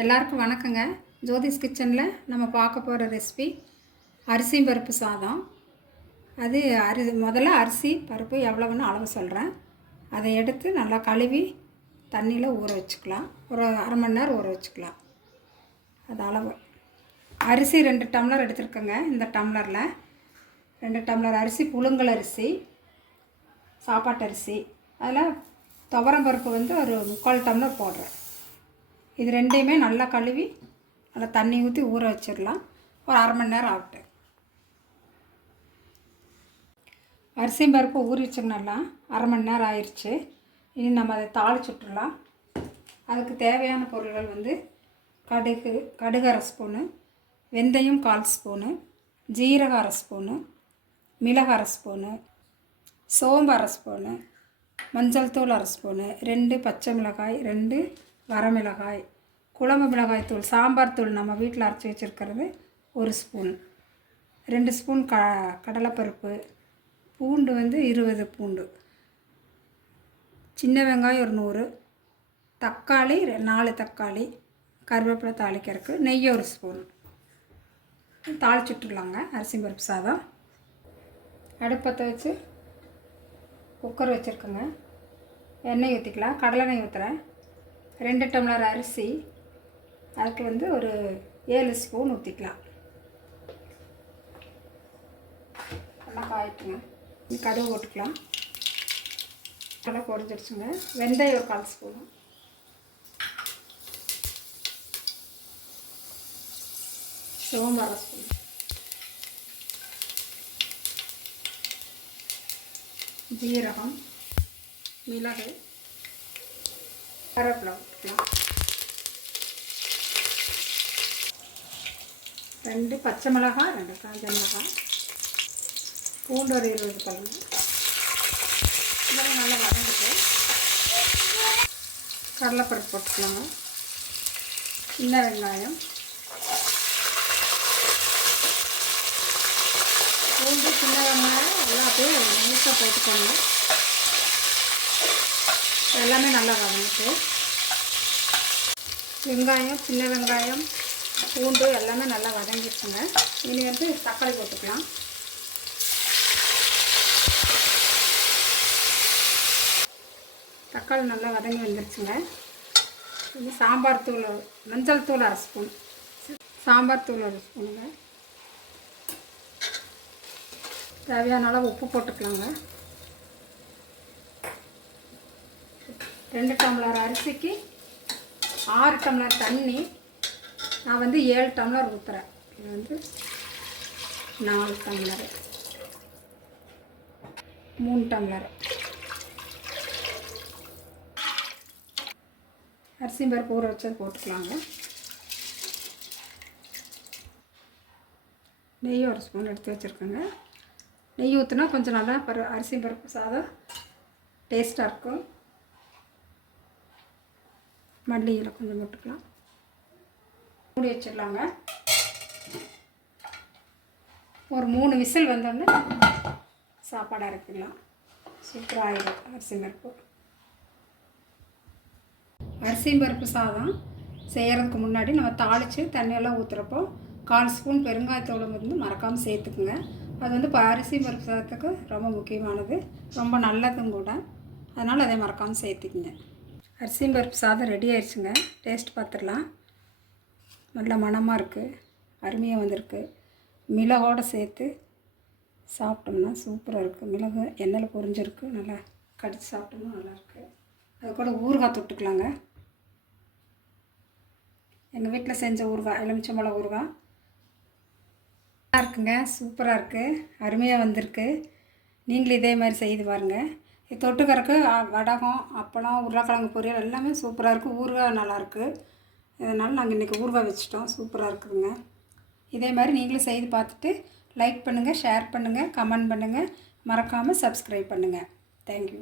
எல்லாருக்கும் வணக்கங்க. ஜோதிஸ் கிச்சனில் நம்ம பார்க்க போகிற ரெசிபி அரிசி பருப்பு சாதம். அது முதல்ல அரிசி பருப்பு எவ்வளோன்னு அளவு சொல்கிறேன். அதை எடுத்து நல்லா கழுவி தண்ணியில் ஊற வச்சுக்கலாம். ஒரு அரை மணி நேரம் ஊற வச்சுக்கலாம். அது அளவு அரிசி 2 டம்ளர் எடுத்துருக்கேங்க. இந்த டம்ளரில் 2 டம்ளர் அரிசி புழுங்கல் அரிசி, சாப்பாட்டு அரிசி. அதில் துவரம் பருப்பு ஒரு 3/4 டம்ளர் போடுறேன். இது ரெண்டையுமே நல்லா கழுவி நல்லா தண்ணி ஊற்றி ஊற வச்சிடலாம். ஒரு அரை மணி நேரம் ஆகட்டும். அரிசி பருப்பு ஊறி வச்சுக்கணும்னா அரை மணி நேரம் ஆயிடுச்சு. இனி நம்ம அதை தாளிச்சு விட்டுடலாம். அதுக்கு தேவையான பொருள்கள் கடுகு அரை ஸ்பூனு, வெந்தயம் 1/4 ஸ்பூனு, ஜீரகம் அரை ஸ்பூனு, மிளகு அரை ஸ்பூனு, சோம்பு அரை ஸ்பூனு, மஞ்சள் தூள் அரை ஸ்பூனு, 2 பச்சை மிளகாய், 2 வரமிளகாய், குழம்பு மிளகாய் தூள், சாம்பார் தூள் நம்ம வீட்டில் அரைச்சி வச்சுருக்கிறது 1 ஸ்பூன், 2 ஸ்பூன் கடலைப்பருப்பு, பூண்டு 20 பூண்டு, சின்ன வெங்காயம் ஒரு 100, தக்காளி 4 தக்காளி, கருவேப்பிலை தாளிக்கிறதுக்கு, நெய் 1 ஸ்பூன். தாளிச்சுட்டுலாங்க அரிசி பருப்பு சாதம். அடுப்பத்தை வச்சு குக்கர் வச்சுருக்கேங்க. எண்ணெய் ஊற்றிக்கலாம். கடலை எண்ணெய் ஊற்றுறேன். 2 டம்ளர் அரிசி, அதுக்கு ஒரு 7 ஸ்பூன் ஊற்றிக்கலாம். நல்லா காயிட்டுங்க. கடுகு போட்டுக்கலாம். நல்லா பொரிஞ்சிடுச்சுங்க. வெந்தயம் ஒரு 1/4 ஸ்பூன், சோம்பு அரை ஸ்பூன், ஜீரகம், மிளகு, கருவேப்பிலை ஊற்றிக்கலாம். 2 பச்சை மிளகாய், 2 காஞ்ச மிளகாய், பூண்டு ஒரு 20 பல். இதெல்லாம் நல்லா வதங்கிட்டு கடலைப்பருப்பு போட்டுக்கலாங்க. சின்ன வெங்காயம், பூண்டு, சின்ன வெங்காயம் எல்லாத்தையும் நீட்டாக போட்டுக்கோங்க. எல்லாமே நல்லா வதங்கிட்டு வெங்காயம், சின்ன வெங்காயம், பூண்டு எல்லாமே நல்லா வதங்கிடுச்சுங்க. இனி தக்காளி போட்டுக்கலாம். தக்காளி நல்லா வதங்கி வந்துடுச்சுங்க. இது சாம்பார் தூள், மஞ்சள் தூள் அரை ஸ்பூன், சாம்பார் தூள் 1 ஸ்பூனுங்க. தேவையான அளவு உப்பு போட்டுக்கலாங்க. 2 டம்ளர் அரிசிக்கு 6 டம்ளர் தண்ணி. நான் 7 டம்ளர் ஊற்றுறேன். இது 4 டம்ளர், 3 டம்ளர். அரிசி பருப்பு ஊற வச்சது போட்டுக்கலாங்க. நெய் 1 ஸ்பூன் எடுத்து வச்சுருக்கேங்க. நெய் ஊற்றினா கொஞ்சம் நல்லா அரிசி பருப்பு சாதம் டேஸ்ட்டாக இருக்கும். மல்லியில் கொஞ்சம் போட்டுக்கலாம். மூடி வச்சிடலாங்க. ஒரு 3 விசில் வந்தோடனே சாப்பாடு இறக்கிடலாம். சூப்பராக இருக்கும் அரிசி பருப்பு. அரிசி பருப்பு சாதம் செய்கிறதுக்கு முன்னாடி நம்ம தாளித்து தண்ணியெல்லாம் ஊற்றுறப்போ 1/4 ஸ்பூன் பெருங்காயத்தூள் மறக்காமல் சேர்த்துக்குங்க. அது இப்போ அரிசி பருப்பு சாதத்துக்கு ரொம்ப முக்கியமானது, ரொம்ப நல்லதும் கூட. அதனால் அதை மறக்காமல் சேர்த்துக்குங்க. அரிசி பருப்பு சாதம் ரெடி ஆயிடுச்சுங்க. டேஸ்ட் பார்த்துடலாம். நல்ல மணமாக இருக்குது, அருமையாக வந்திருக்கு. மிளகோடு சேர்த்து சாப்பிட்டோம்னா சூப்பராக இருக்குது. மிளகு எண்ணெயில் பொரிஞ்சிருக்கு. நல்லா கடித்து சாப்பிட்டோம்னா நல்லாயிருக்கு. அது கூட ஊறுகாய் தொட்டுக்கலாங்க. எங்கள் வீட்டில் செஞ்ச ஊறுகாய், எலுமிச்சம்பழம் ஊறுகாய் நல்லா இருக்குங்க. சூப்பராக இருக்குது, அருமையாக வந்திருக்கு. நீங்களும் இதே மாதிரி செய்து பாருங்கள். இது தொட்டுக்கறக்கு வடகம், அப்பளம், உருளைக்கிழங்கு பொரியல் எல்லாமே சூப்பராக இருக்குது. ஊறுகாய் நல்லாயிருக்கு. இதனால் நாங்கள் இன்றைக்கி ஊறுகாய் வச்சிட்டோம். சூப்பராக இருக்குதுங்க. இதே மாதிரி நீங்களும் செய்து பார்த்துட்டு லைக் பண்ணுங்கள், ஷேர் பண்ணுங்கள், கமெண்ட் பண்ணுங்கள். மறக்காமல் சப்ஸ்கிரைப் பண்ணுங்கள். தேங்க்யூ.